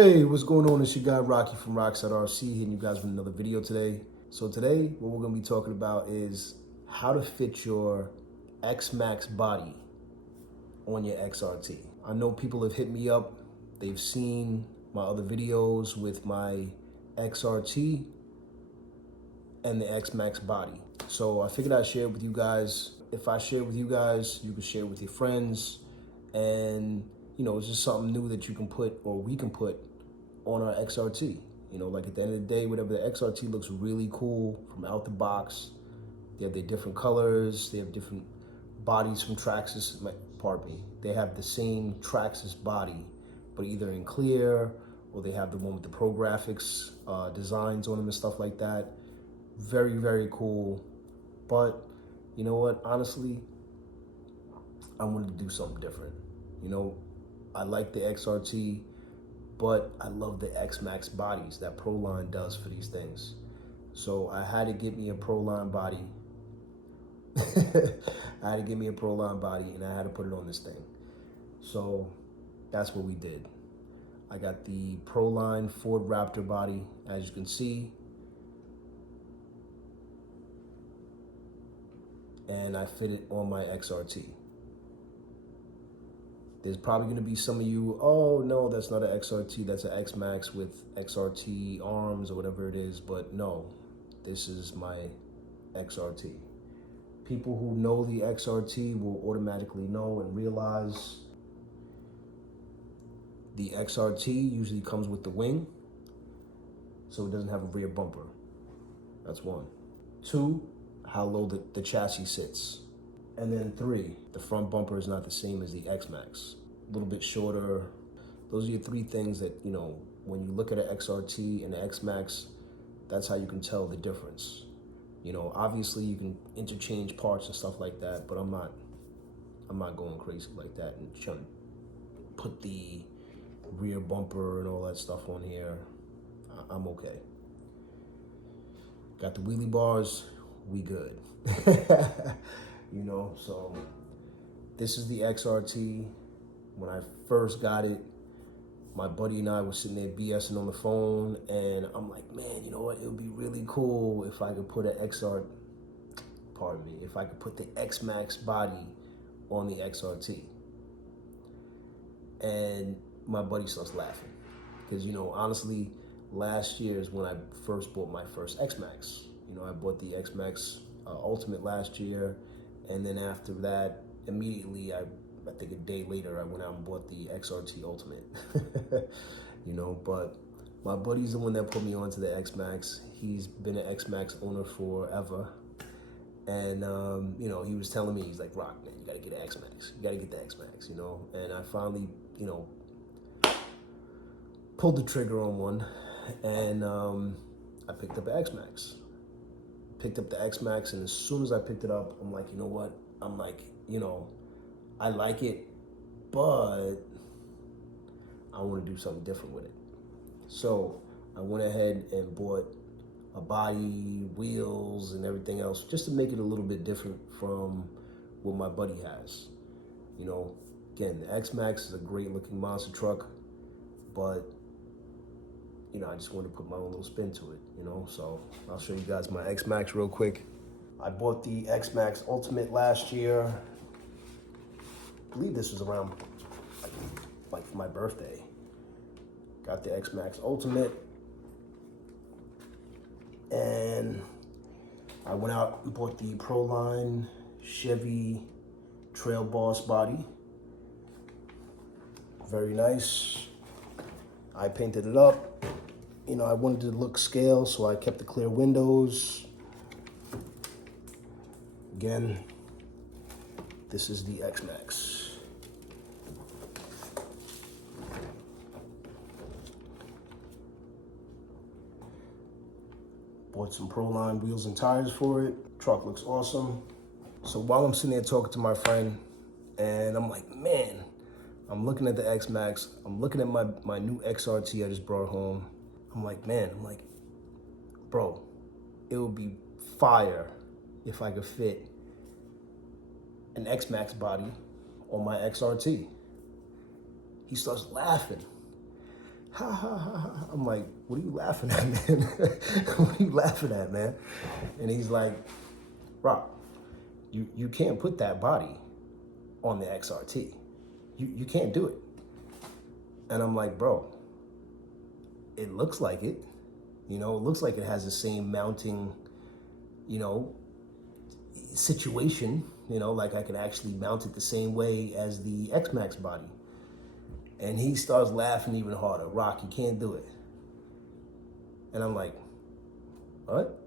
Hey, what's going on? It's your guy Rocky from Traxxas XRT hitting you guys with another video today. So today, what we're going to be talking about is how to fit your XMAXX body on your XRT. I know people have hit me up. They've seen my other videos with my XRT and the XMAXX body. So I figured I'd share it with you guys. If I share it with you guys, you can share it with your friends. And, you know, it's just something new that you can put, or we can put, on our XRT. You know, like at the end of the day, whatever the XRT looks really cool from out the box. They have their different colors. They have different bodies from Traxxas. Pardon me. They have the same Traxxas body, but either in clear, or they have the one with the pro graphics designs on them and stuff like that. Very, very cool. But you know what? Honestly, I wanted to do something different. You know, I like the XRT, but I love the XMAXX bodies that Proline does for these things. So I had to get me a Proline body. I had to get me a Proline body, and I had to put it on this thing. So that's what we did. I got the Proline Ford Raptor body, as you can see. And I fit it on my XRT. There's probably going to be some of you, oh no, that's not an XRT, that's an XMAXX with XRT arms or whatever it is. But no, this is my XRT. People who know the XRT will automatically know and realize the XRT usually comes with the wing, so it doesn't have a rear bumper. That's one. Two, how low the chassis sits. And then three, the front bumper is not the same as the XMAXX. A little bit shorter. Those are your three things that, you know, when you look at an XRT and an XMAXX, that's how you can tell the difference. You know, obviously you can interchange parts and stuff like that, but I'm not going crazy like that and trying to put the rear bumper and all that stuff on here. I'm okay. Got the wheelie bars, we good. You know, so this is the XRT. When I first got it, my buddy and I were sitting there BSing on the phone, and I'm like, man, you know what? It would be really cool if I could put if I could put the XMAXX body on the XRT. And my buddy starts laughing. Because, you know, honestly, last year is when I first bought my first XMAXX. You know, I bought the XMAXX Ultimate last year. And then after that, immediately, I think a day later, I went out and bought the XRT Ultimate. You know, but my buddy's the one that put me onto the XMAXX. He's been an XMAXX owner forever. And, you know, he was telling me, he's like, Rock, man, you got to get an XMAXX. You got to get the XMAXX, you know. And I finally, you know, pulled the trigger on one. And I picked up an XMAXX. Picked up the XMAXX, and as soon as I picked it up, I'm like, you know what? I'm like, you know, I like it, but I want to do something different with it. So I went ahead and bought a body, wheels, and everything else, just to make it a little bit different from what my buddy has. You know, again, the XMAXX is a great looking monster truck, but you know, I just wanted to put my own little spin to it, you know? So I'll show you guys my XMAXX real quick. I bought the XMAXX Ultimate last year. I believe this was around like for my birthday. Got the XMAXX Ultimate. And I went out and bought the Proline Chevy Trail Boss body. Very nice. I painted it up. You know, I wanted it to look scale, so I kept the clear windows. Again, this is the XMAXX. Bought some Proline wheels and tires for it. Truck looks awesome. So while I'm sitting there talking to my friend, and I'm like, man, I'm looking at the XMAXX. I'm looking at my new XRT I just brought home. I'm like, bro, it would be fire if I could fit an XMAXX body on my XRT. He starts laughing. Ha ha ha ha. I'm like, what are you laughing at, man? What are you laughing at, man? And he's like, Rock, you can't put that body on the XRT. You can't do it. And I'm like, bro, it looks like it. You know, it looks like it has the same mounting, you know, situation, you know, like I can actually mount it the same way as the XMAXX body. And he starts laughing even harder. Rock, you can't do it. And I'm like, what?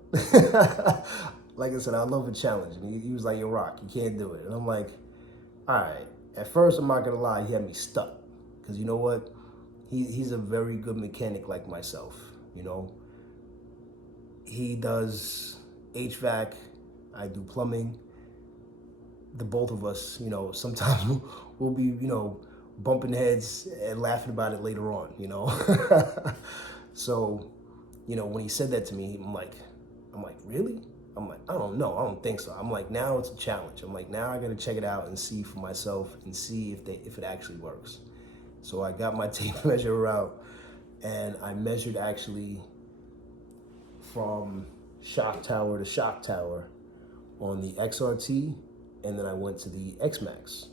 Like I said, I love a challenge. And he was like, yo, Rock, you can't do it. And I'm like, all right. At first, I'm not gonna lie, he had me stuck. Because you know what? He's a very good mechanic like myself, you know? He does HVAC, I do plumbing. The both of us, you know, sometimes we'll be, you know, bumping heads and laughing about it later on, you know? So, you know, when he said that to me, I'm like, really? I'm like, I don't know, I don't think so. I'm like, now it's a challenge. I'm like, now I gotta check it out and see for myself and see if it actually works. So I got my tape measure out and I measured actually from shock tower to shock tower on the XRT, and then I went to the XMAXX,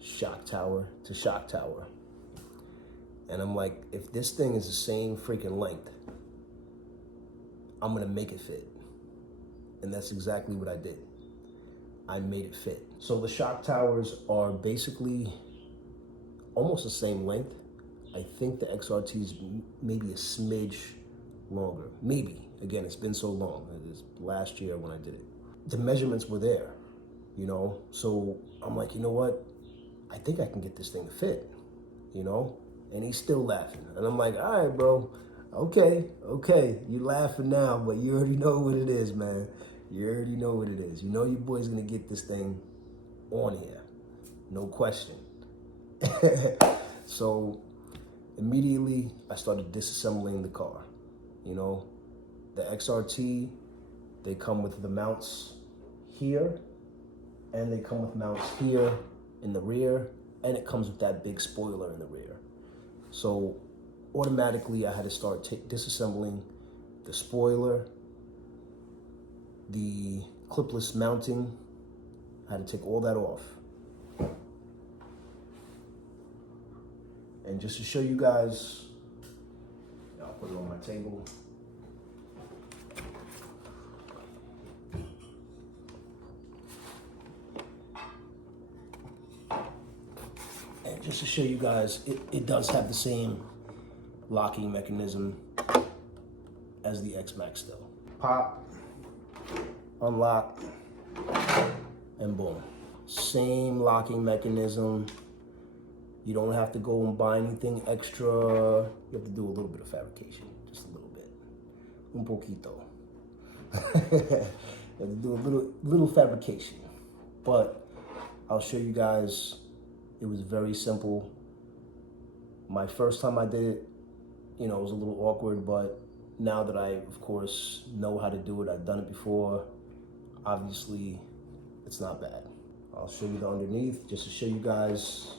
shock tower to shock tower. And I'm like, if this thing is the same freaking length, I'm gonna make it fit. And that's exactly what I did. I made it fit. So the shock towers are basically almost the same length. I think the XRT is maybe a smidge longer. Maybe. Again, it's been so long. It was last year when I did it. The measurements were there, you know? So I'm like, you know what? I think I can get this thing to fit, you know? And he's still laughing. And I'm like, all right, bro. Okay. You're laughing now, but you already know what it is, man. You already know what it is. You know your boy's gonna get this thing on here. No question. So immediately I started disassembling the car. You know, the XRT, they come with the mounts here, and they come with mounts here in the rear, and it comes with that big spoiler in the rear. So automatically I had to start disassembling the spoiler, the clipless mounting. I had to take all that off. And just to show you guys, I'll put it on my table. And just to show you guys, it does have the same locking mechanism as the XMAXX still. Pop, unlock, and boom. Same locking mechanism. You don't have to go and buy anything extra. You have to do a little bit of fabrication, just a little bit. Un poquito. You have to do a little fabrication. But I'll show you guys, it was very simple. My first time I did it, you know, it was a little awkward, but now that I, of course, know how to do it, I've done it before, obviously, it's not bad. I'll show you the underneath, just to show you guys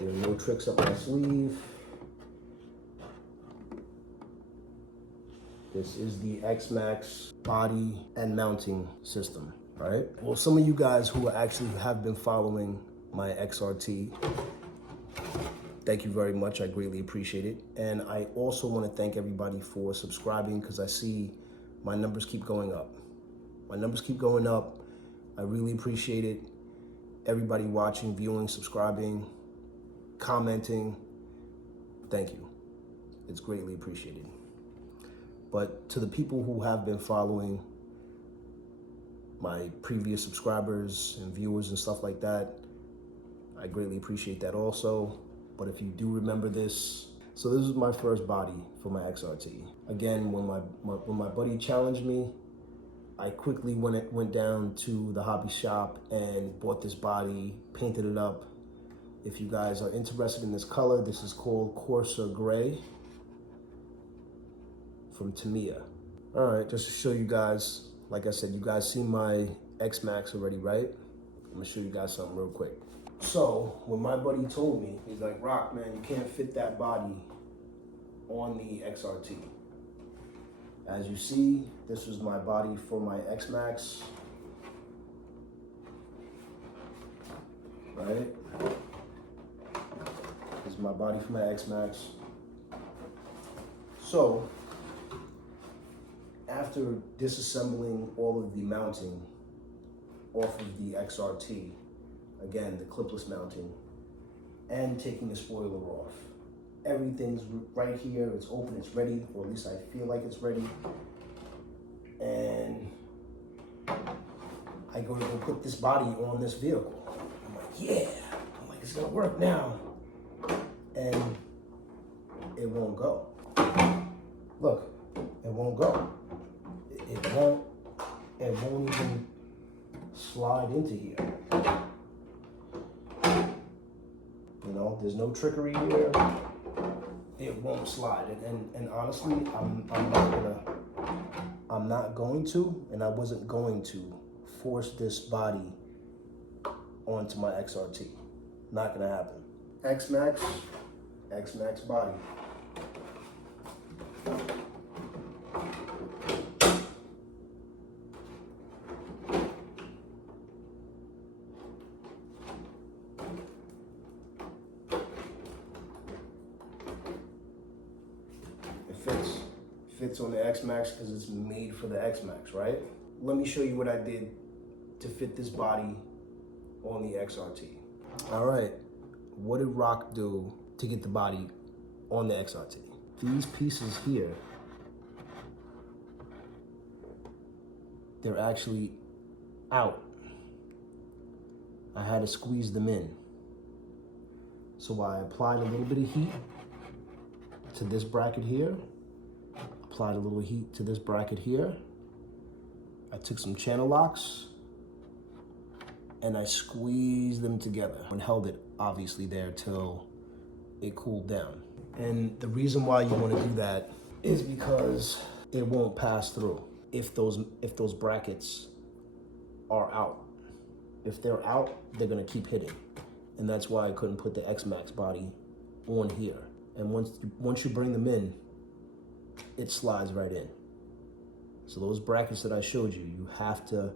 there are no tricks up my sleeve. This is the XMAXX body and mounting system, right? Well, some of you guys who actually have been following my XRT, thank you very much. I greatly appreciate it. And I also want to thank everybody for subscribing, because I see my numbers keep going up. My numbers keep going up. I really appreciate it. Everybody watching, viewing, subscribing, commenting, thank you. It's greatly appreciated. But to the people who have been following, my previous subscribers and viewers and stuff like that, I greatly appreciate that also. But if you do remember this, so this was my first body for my XRT. Again, when my buddy challenged me, I quickly went down to the hobby shop and bought this body, painted it up. If you guys are interested in this color, this is called Corsa Gray from Tamiya. All right, just to show you guys, like I said, you guys see my XMAXX already, right? I'm gonna show you guys something real quick. So when my buddy told me, he's like, Rock, man, you can't fit that body on the XRT. As you see, this was my body for my XMAXX. Right? This is my body for my XMAXX. So, after disassembling all of the mounting off of the XRT, again, the clipless mounting, and taking the spoiler off, everything's right here, it's open, it's ready, or at least I feel like it's ready. And I go to put this body on this vehicle. I'm like, yeah, I'm like, it's gonna work now. And it won't go. Look, it won't go. It won't even slide into here. You know, there's no trickery here. It won't slide. And honestly, I'm not going to, and I wasn't going to force this body onto my XRT. Not gonna happen. XMAXX body. Fits on the XMAXX because it's made for the XMAXX, right? Let me show you what I did to fit this body on the XRT. All right, what did Rock do to get the body on the XRT? These pieces here, they're actually out. I had to squeeze them in. So I applied a little bit of heat to this bracket here, applied a little heat to this bracket here. I took some channel locks and I squeezed them together and held it obviously there till it cooled down. And the reason why you want to do that is because it won't pass through if those brackets are out. If they're out, they're gonna keep hitting. And that's why I couldn't put the XMAXX body on here. And once you bring them in, it slides right in. So those brackets that I showed you, you have to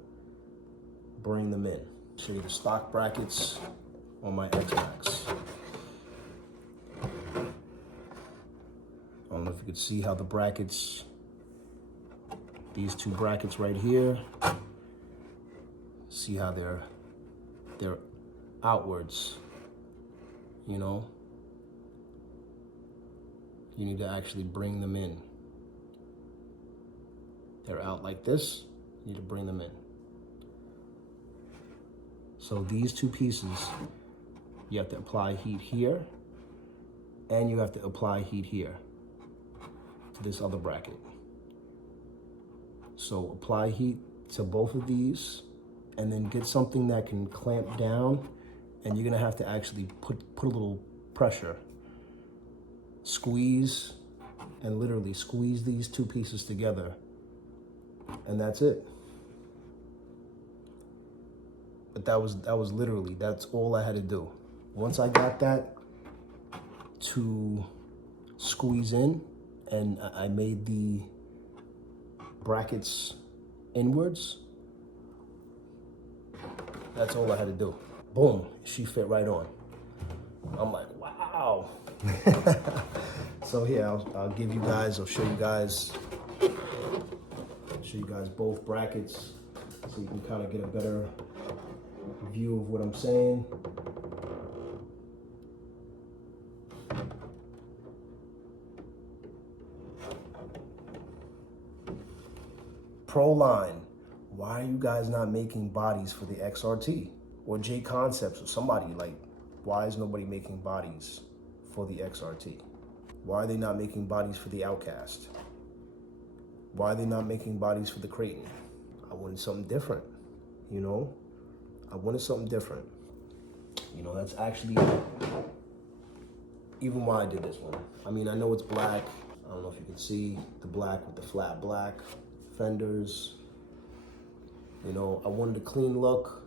bring them in. Show you the stock brackets on my XMAXX. I don't know if you could see how the brackets, these two brackets right here, see how they're outwards, you know? You need to actually bring them in. They're out like this, you need to bring them in. So these two pieces, you have to apply heat here, and you have to apply heat here to this other bracket. So apply heat to both of these, and then get something that can clamp down, and you're gonna have to actually put a little pressure. Squeeze, and literally squeeze these two pieces together, and that's it. But that was literally, that's all I had to do. Once I got that to squeeze in, and I made the brackets inwards, that's all I had to do. Boom, she fit right on. I'm like, wow. So here, I'll give you guys, I'll show you guys both brackets so you can kind of get a better view of what I'm saying. Proline, why are you guys not making bodies for the XRT or J Concepts or somebody? Like, why is nobody making bodies for the XRT? Why are they not making bodies for the Outcast? Why are they not making bodies for the Creighton? I wanted something different, you know? I wanted something different. You know, that's actually even why I did this one. I mean, I know it's black. I don't know if you can see the black with the flat black fenders. You know, I wanted a clean look,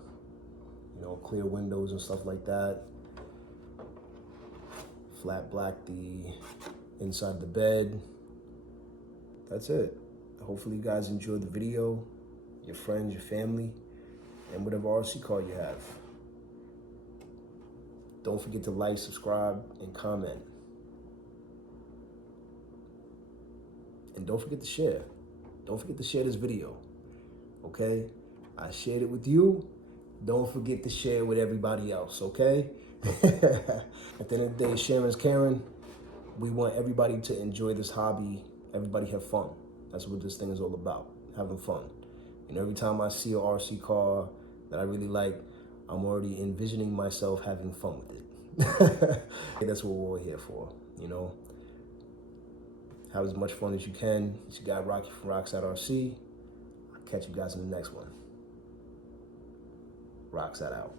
you know, clear windows and stuff like that. Flat black, the inside the bed. That's it. Hopefully you guys enjoyed the video, your friends, your family, and whatever RC car you have. Don't forget to like, subscribe, and comment. And don't forget to share. Don't forget to share this video, okay? I shared it with you. Don't forget to share it with everybody else, okay? At the end of the day, sharing's caring. We want everybody to enjoy this hobby. Everybody have fun. That's what this thing is all about, having fun. And every time I see an RC car that I really like, I'm already envisioning myself having fun with it. That's what we're all here for, you know? Have as much fun as you can. It's your guy Rocky from Traxxas XRT. I'll catch you guys in the next one. Traxxas out.